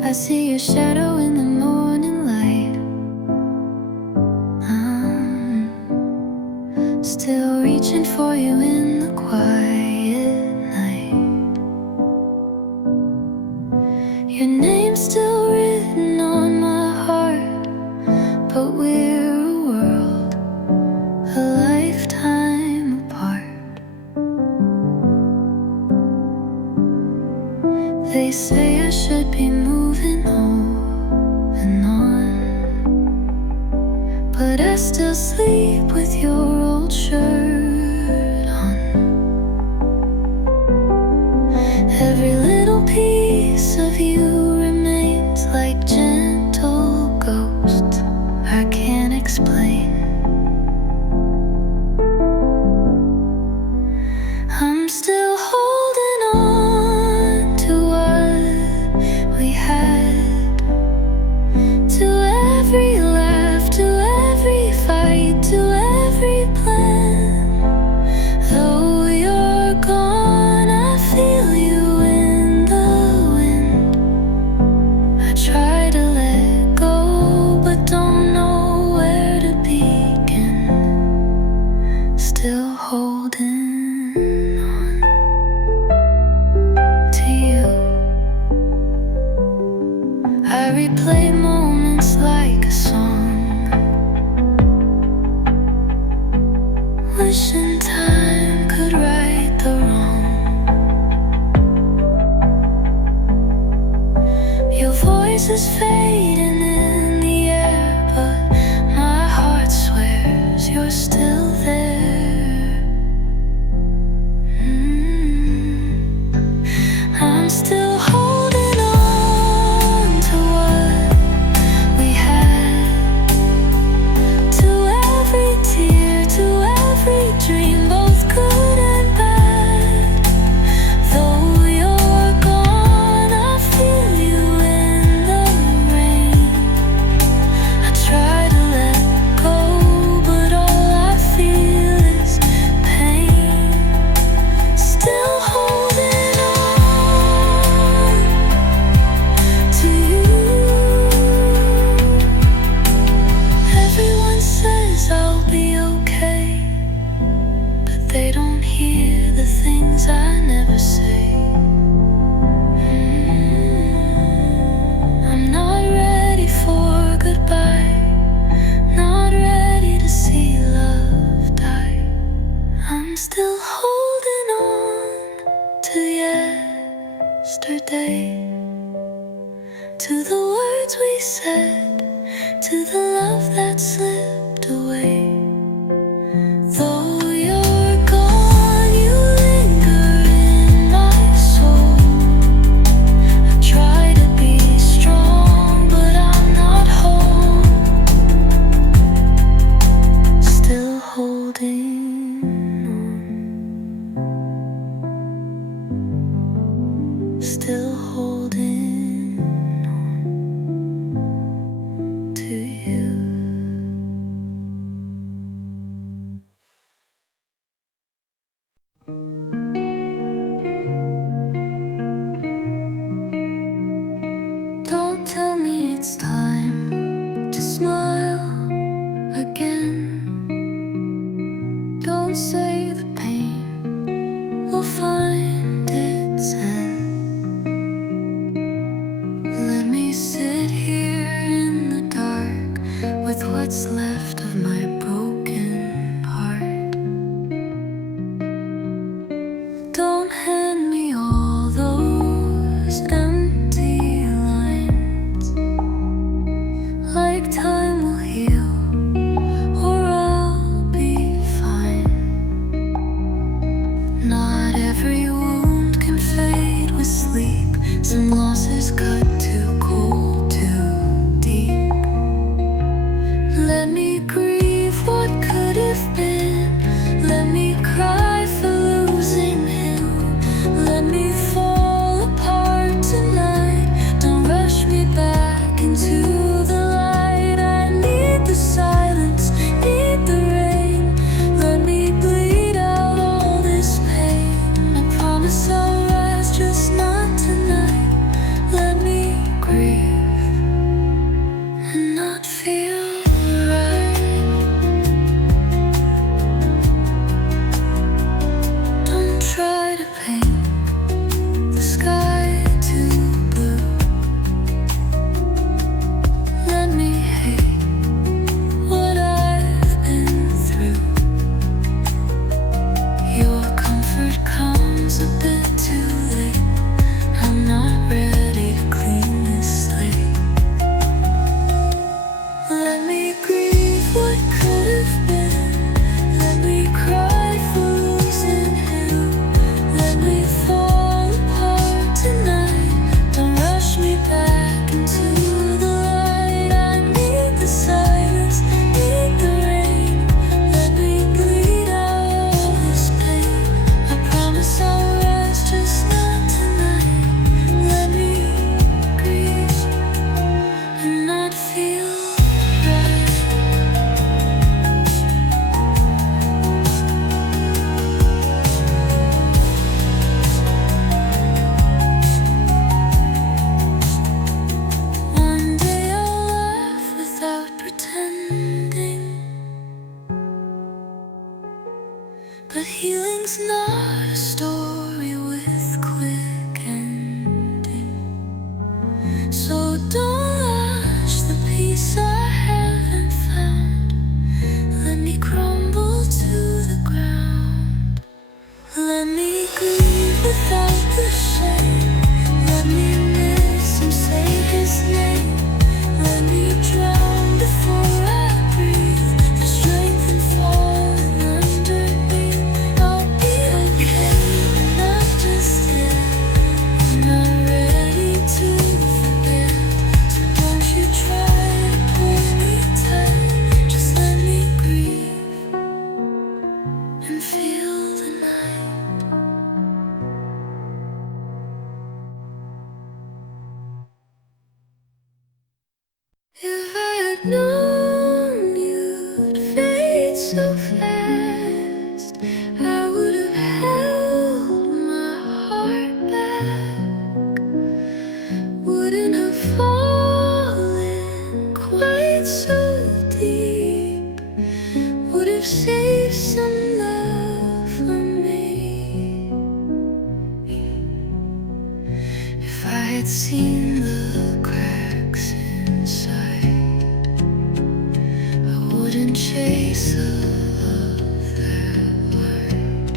I see your shadow in the morning light. Still reaching for you in the quiet night. Your name's still written on my heart, but we're a world, a lifetime apart. They say I should be moving on and on, but I still sleep with your old shirt on. Every little piece of you remains like gentle ghosts I can't explain. I'm still holding on to what we had, to every laugh, to every fight, to every plan. Though you're gone, I feel you in the wind. I try to let go, but don't know where to begin. Still holding on to you. I replay moments like a song, wishing time could right the wrong. Your voice is fading in the air, but my heart swears you're still there. I'm still holding on to what we had, to every tear, to every dream, both good and bad. Though you're gone, I feel you in the rain. I try to let go, but all I feel is pain. Still holding on to you. Everyone says I'll be okay, but they don't hear the things I never say. I'm not ready for goodbye, not ready to see love die. I'm still holding on to yesterday, to the words we said, to the love that slipped away. Though you're gone, you linger in my soul. I try to be strong, but I'm not whole. Still holding on, still holding on to you. But healing's not a story with quick ending. So don't rush the peace I haven't found. Let me crumble to the ground. Let me grieve without the shame. Let me miss him, say his name. Let me drown before I breathe. The strength and falling underneath. I'll be okay when I'm just dead. I'm not ready to forget. So don't you try to pull me tight. Just let me grieve and feel the night. If I had known you'd fade so fast, I would have held my heart back. Wouldn't have fallen quite so deep. Would have saved some love for me. If I had seen the cracks inside, I wouldn't chase a love that wide.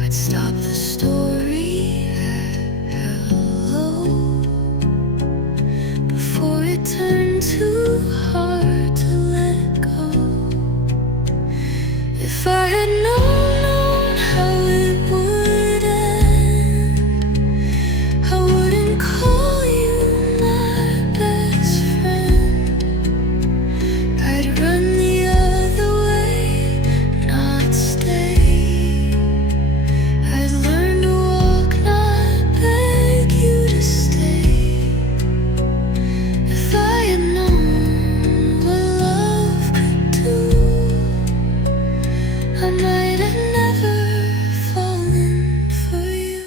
I'd stop the story at hello before it turned too hard to let go. If I had known how it would end, I wouldn't call you my best friend. I'd run the other way, not stay. I'd learn to walk, not beg you to stay. If I had known what love could do, I might have never fallen for you.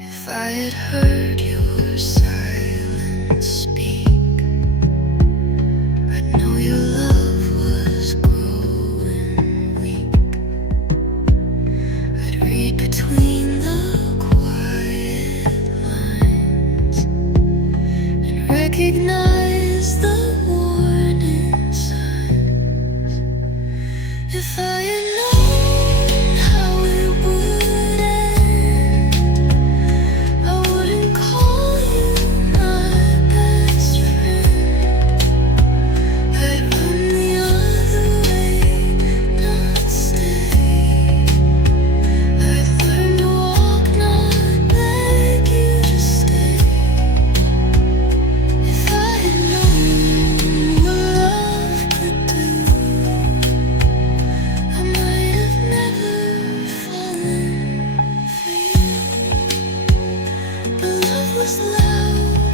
If I had heard your silence speak, I'd know your love was growing weak. I'd read between the quiet lines and recognize the warning signs. If I had known how it would end, I wouldn't call you my best friend. I'd run the other way, not stay. I'd learn to walk, not beg you to stay. If I had known what love could do, I might have never fallen for you. But love was loud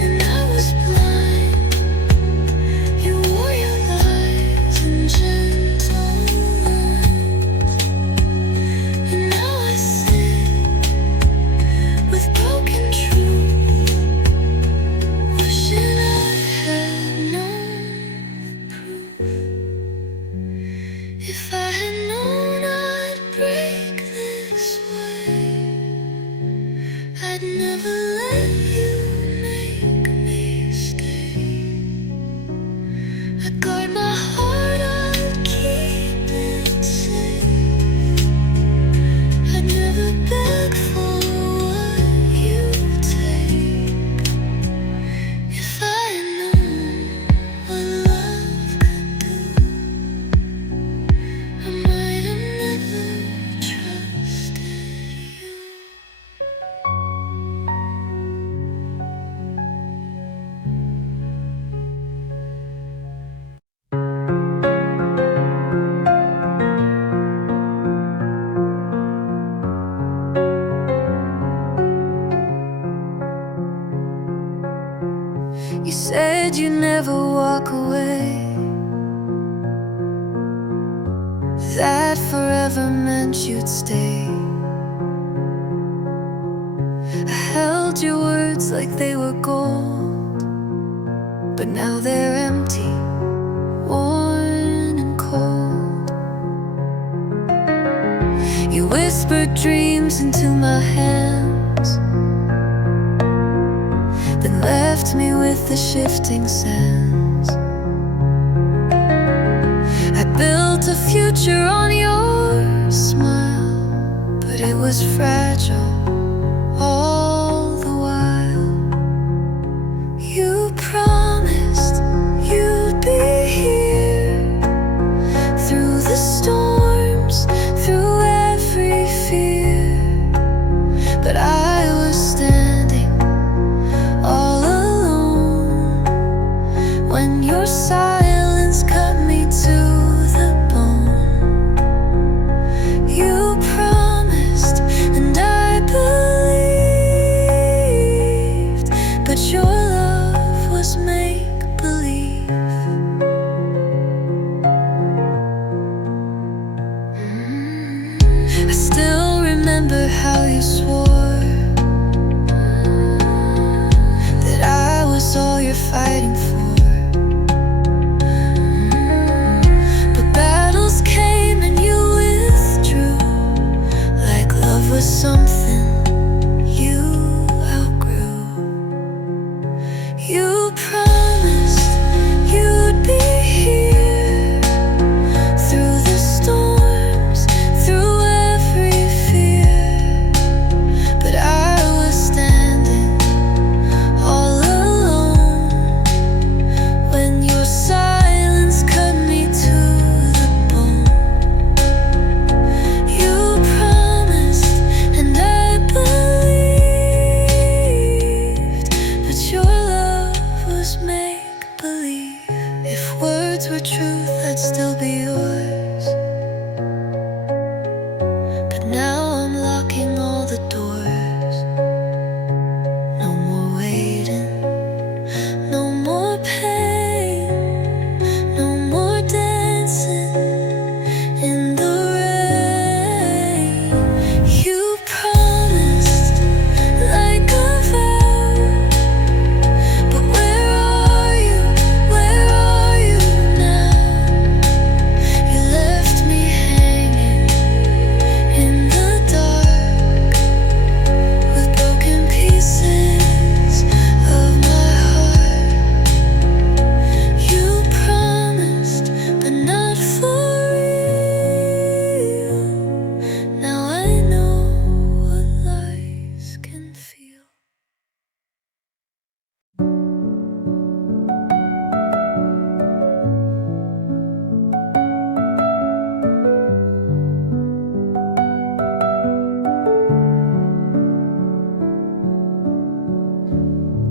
and I was blind. You wore your lies and gentle lines, and now I sit with broken truth, wishing I had known the proof. If I had known I'd break this way, I'd never let you make me stay. I'd guard my heart, I'd keep it safe. I'd never beg for what you take. If I had known what love could do, I might have never trusted you. You said you'd never walk away, that forever meant you'd stay. I held your words like they were gold, but now they're empty, worn and cold. You whispered dreams into my hands, then left me with the shifting sands. I built a future on your smile, but it was fragile all the while. You promised you'd be here through the storms, through every fear, but I was standing all alone when your silence cut me to the bone. You promised and I believed, but your love was make-believe. I still remember how you swore that I was all you're fighting for. But battles came and you withdrew, like love was something you outgrew. You promised you'd be here through the storms, through every fear, but I was standing all alone when your silence cut me to the bone. You promised and I believed, but your love was make-believe. If words were truth, I'd still be yours, but now I'm locking all the doors. No more waiting, no more pain, no more dancing in the rain. You promised like a vow, but where are you? Where are you now? You left me hanging in the dark with broken pieces of my heart. You promised, but not for real. Now I know what lies can feel.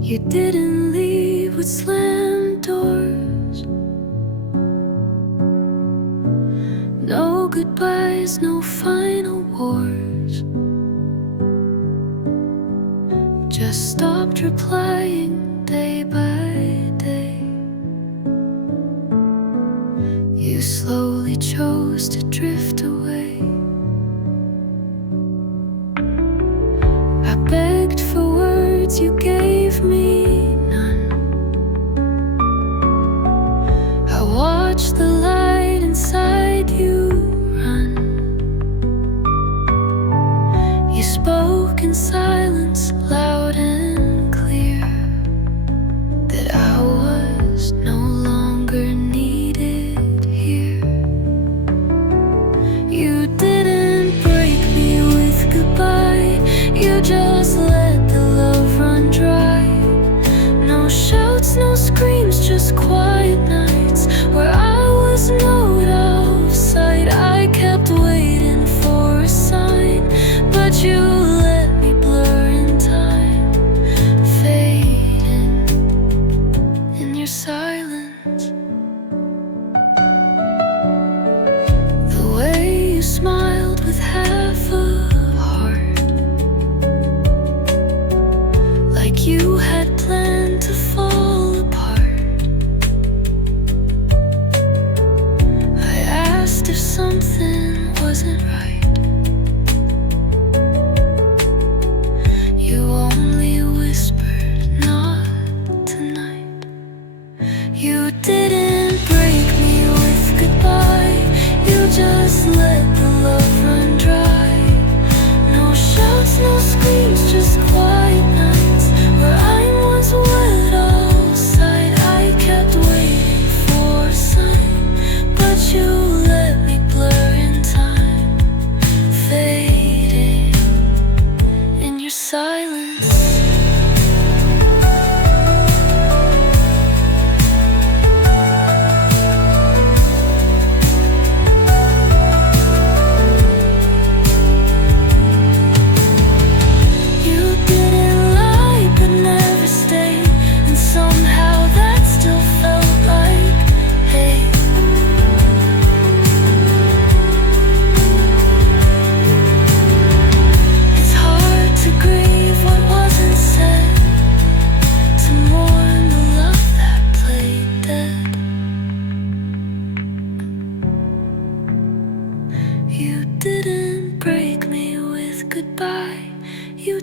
You didn't leave with slammed doors, no goodbyes, no final wars. Just stopped replying day by day. You slowly chose to drift away. I begged for words, you gave me none. I watched the light inside you run. You spoke in silence, loud and clear, that I was no longer needed here. You didn't break me with goodbye, you just let the love run dry. No shouts, no screams, just quiet nights where I was no doubt.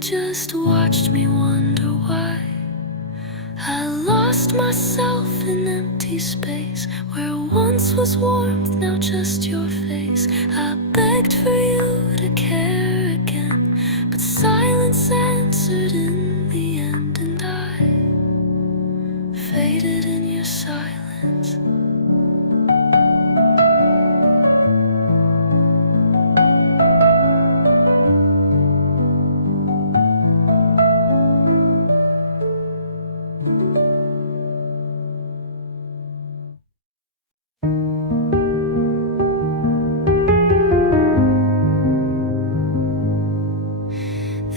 just watched me wonder why I lost myself in empty space where once was warmth, now just your face. I begged for you to care again, but silence answered in the end, and I faded in your silence.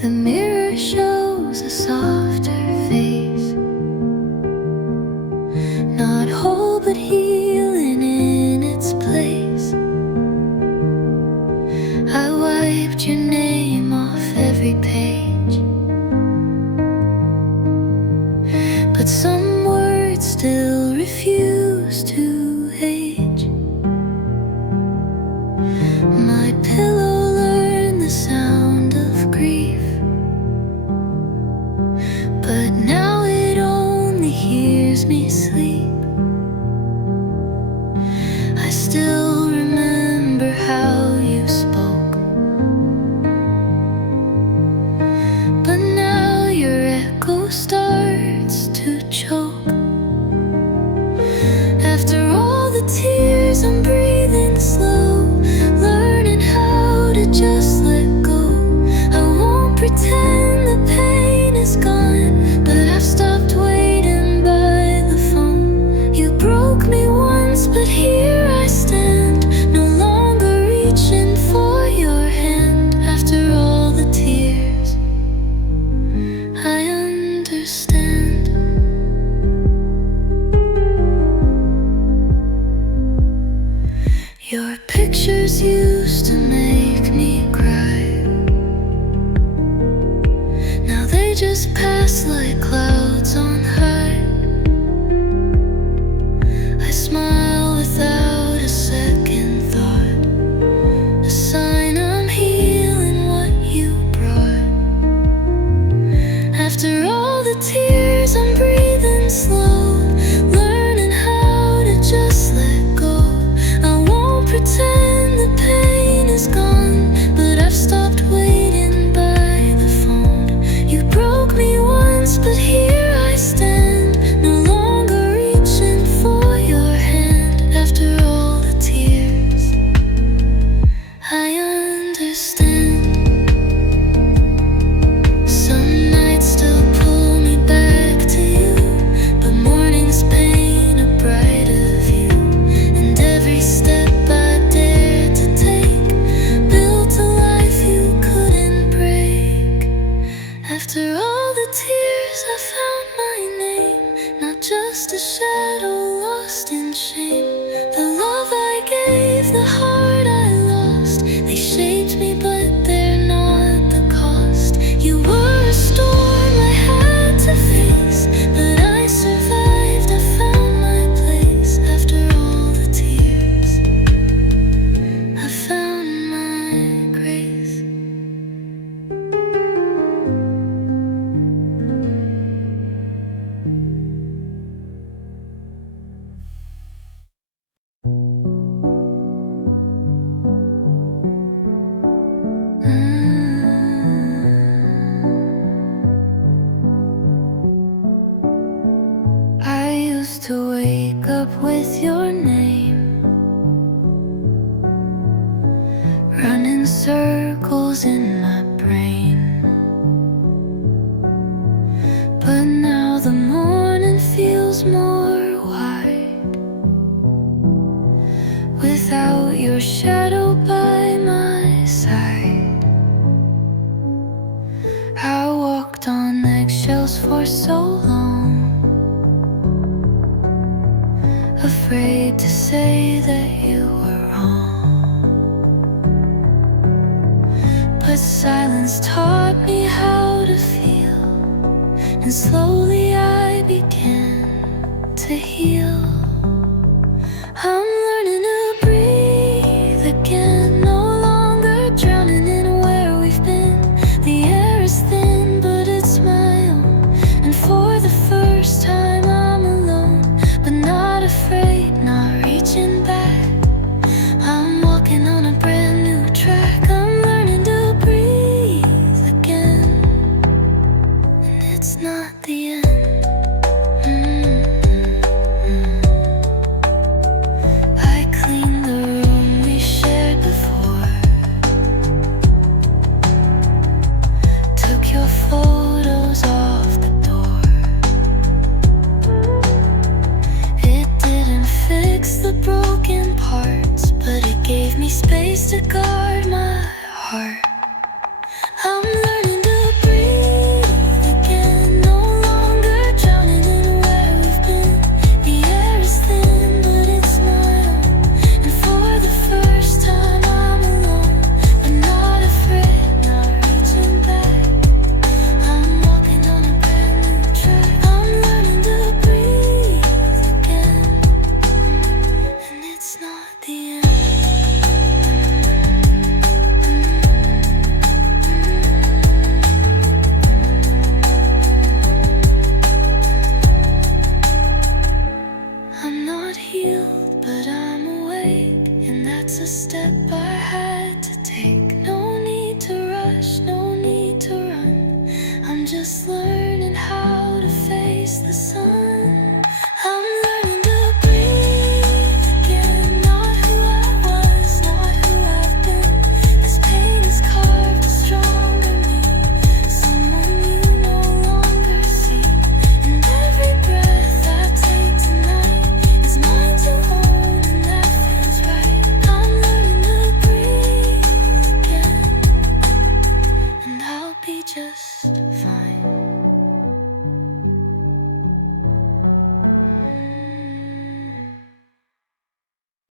The mirror shows a softer face, not whole but healing in its place. I wiped your name off every page, but some words still refuse to age. My pillow learned the sound of grief, but now it only hears me sleep. I still remember how you spoke, but now your echo starts to choke. After all the tears, I'm breathing slow, learning how to just let go. I won't pretend the pain is gone, but I've stopped waiting by the phone. You broke me once, but here I stand, no longer reaching for your hand. After all the tears, I understand. Your pictures used to make me cry, now they just pass like clouds on high. I smile without a second thought, a sign I'm healing what you brought. After all the tears, I'm breathing slow, learning how to just let go. I won't pretend the pain is gone, but I've stopped waiting by the phone. You broke me once, but here I stand, no longer reaching for your hand. After all the tears, I understand. Some nights still pull me back to you, but mornings paint a brighter view. And every step I dared to take built a life you couldn't break. After all the tears, I found my name, not just a shadow lost in shame. The love I gave, the heart I lost, they shaped me, but they're not the cost. You were a storm I had to face, but I survived, I found my place. After all the tears, I found my grace. I used to wake up with your name, running circles in my brain. But now the morning feels more wide, without your shadow by my side. I walked on eggshells for so long, afraid to say that you were wrong. But silence taught me how to feel, and slowly I began to heal. I'm learning to breathe again, no longer drowning in where we've been. The air is thin, fix the broken parts, but it gave me space to guard my heart. I'm learning to breathe again, no longer drowning in where we've been. The air is thin, but it's my own, and for the first time I'm alone, but not afraid, not reaching back. I'm walking on a brand new track. I'm learning to breathe again, and it's not the end. I'm not healed, but I'm awake, and that's a step I